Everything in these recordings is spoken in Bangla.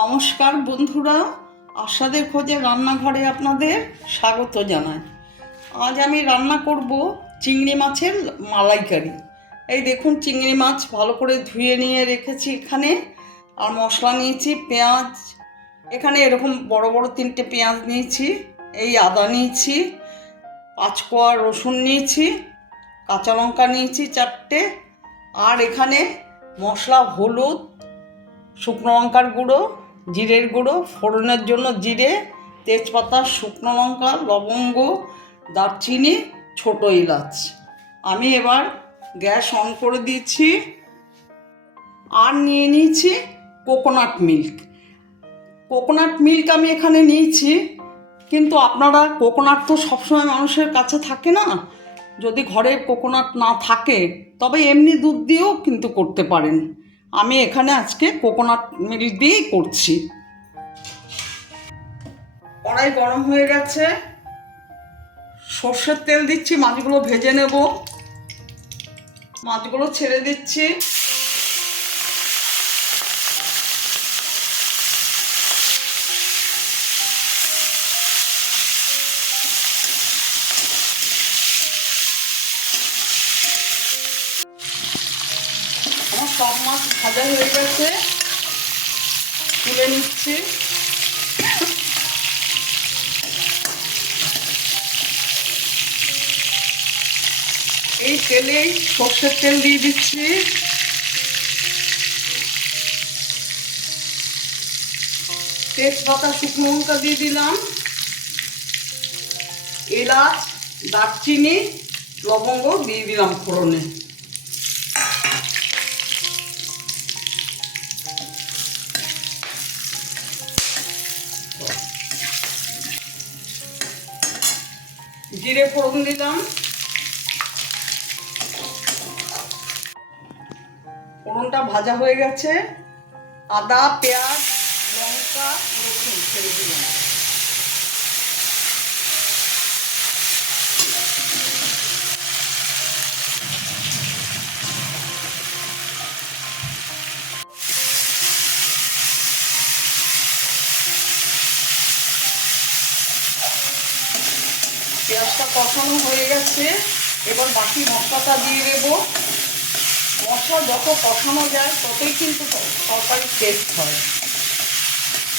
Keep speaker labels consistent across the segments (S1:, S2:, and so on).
S1: নমস্কার বন্ধুরা, আশাদের খোঁজে রান্নাঘরে আপনাদের স্বাগত জানাই। আজ আমি রান্না করব চিংড়ি মাছের মালাইকারি। এই দেখুন, চিংড়ি মাছ ভালো করে ধুয়ে নিয়ে রেখেছি এখানে। আর মশলা নিয়েছি, পেঁয়াজ। এখানে এরকম বড় বড় তিনটে পেঁয়াজ নিয়েছি, এই আদা নিয়েছি, পাঁচকোয়া রসুন নিয়েছি, কাঁচা লঙ্কা নিয়েছি চারটে। আর এখানে মশলা হলুদ, শুকনো লঙ্কার গুঁড়ো জিরের গুঁড়ো, ফোড়নের জন্য জিরে, তেজপাতা, শুকনো লঙ্কা, লবঙ্গ, দারচিনি, ছোট এলাচ। আমি এবার গ্যাস অন করে দিয়েছি আর নিয়ে নিয়েছি কোকোনাট মিল্ক। কোকোনাট মিল্ক আমি এখানে নিয়েছি, কিন্তু আপনারা কোকোনাট তো সবসময় মানুষের কাছে থাকে না। যদি ঘরে কোকোনাট না থাকে, তবে এমনি দুধ দিয়েও কিন্তু করতে পারেন। আমি এখানে আজকে কোকোনাট মিল্ক দিয়েই করছি। কড়াই গরম হয়ে গেছে। সর্ষের তেল দিচ্ছি, মাছগুলো ভেজে নেব। মাছগুলো ছেড়ে দিচ্ছি। সব মাছ ভাজা হয়ে গেছে। তুলে নিচ্ছি। এই তেলেই সর্ষের তেল দিয়ে দিচ্ছি। তেজপাতা, শুকনো লঙ্কা দিয়ে দিলাম। এলাচ, দারচিনি, লবঙ্গ দিয়ে দিলাম ফোড়নে। জিরে ফোড়ন দিলাম। ফোড়নটা ভাজা হয়ে গেছে। আদা পেঁয়াজ লঙ্কা রসুন ছেড়ে দিলাম। পেঁয়াজটা কষানো হয়ে গেছে। এবার বাকি মশলাটা দিয়ে দেবো। মশলা যত কষানো যায়, ততই কিন্তু তরকারির টেস্ট হয়।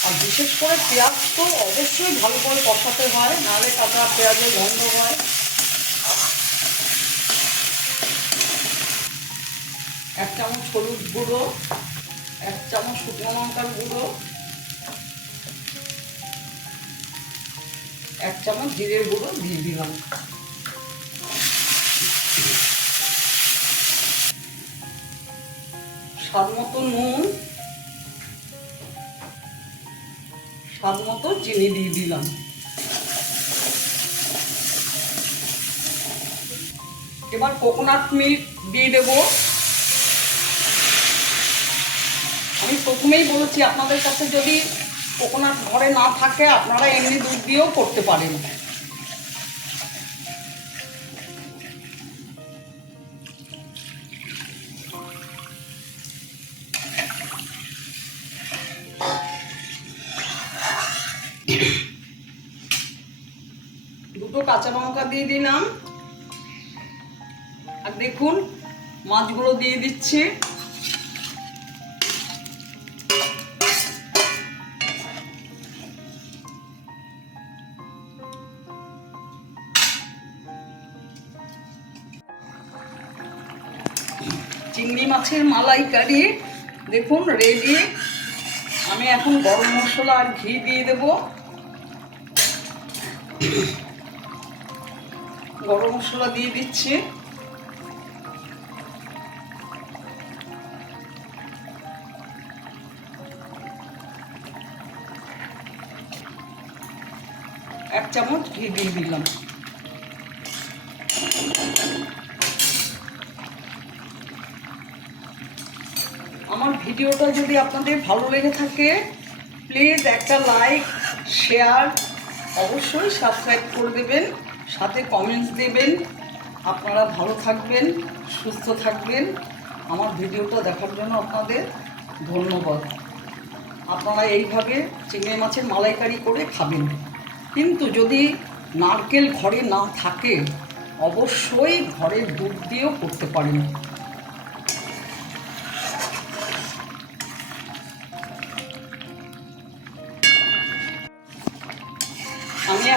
S1: আর বিশেষ করে পেঁয়াজ তো অবশ্যই ভালো করে কষাতে হয়, নাহলে কাঁচা পেঁয়াজের গন্ধ হয়। এক চামচ হলুদ গুঁড়ো, এক চামচ শুকনো লঙ্কার গুঁড়ো এক চামচ জিরের গুঁড়ো দিয়ে দিলাম। স্বাদ মতো নুন, স্বাদ মতো চিনি দিয়ে দিলাম। এবার কোকোনাট মিল্ক দিয়ে দেব। আমি প্রথমেই বলেছি আপনাদের কাছে যদি কোকোনাট ঘরে না থাকে, আপনারা এমনি দুধ দিয়েও করতে পারেন। দুটো কাঁচা লঙ্কা দিয়ে দিলাম। আর দেখুন, মাছগুলো দিয়ে দিচ্ছি। চিংড়ি মাছের মালাইকারি। দেখুন রেডি আমি এখন গরম মশলা আর ঘি দিয়ে দেব। গরম মশলা দিয়ে দিচ্ছি। এক চামচ ঘি দিয়ে দিলাম। আমার ভিডিওটা যদি আপনাদের ভালো লেগে থাকে প্লিজ একটা লাইক শেয়ার অবশ্যই সাবস্ক্রাইব করে দেবেন, সাথে কমেন্টস দেবেন। আপনারা ভালো থাকবেন, সুস্থ থাকবেন। আমার ভিডিওটা দেখার জন্য আপনাদের ধন্যবাদ। আপনারা এইভাবে চিংড়ি মাছের মালাইকারি করে খাবেন। কিন্তু যদি নারকেল ঘরে না থাকে, অবশ্যই ঘরের দুধ দিয়েও করতে পারেন।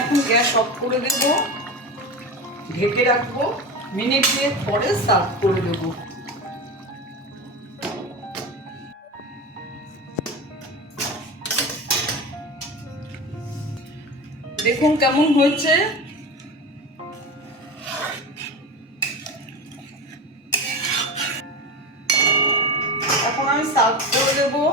S1: এখন গ্যাস অফ করে দেব। ঢেকে রাখব। মিনিট দিয়ে পরে সার্ভ করে দেব। দেখুন কেমন হয়েছে। এখন আমি সার্ভ করে দেবো।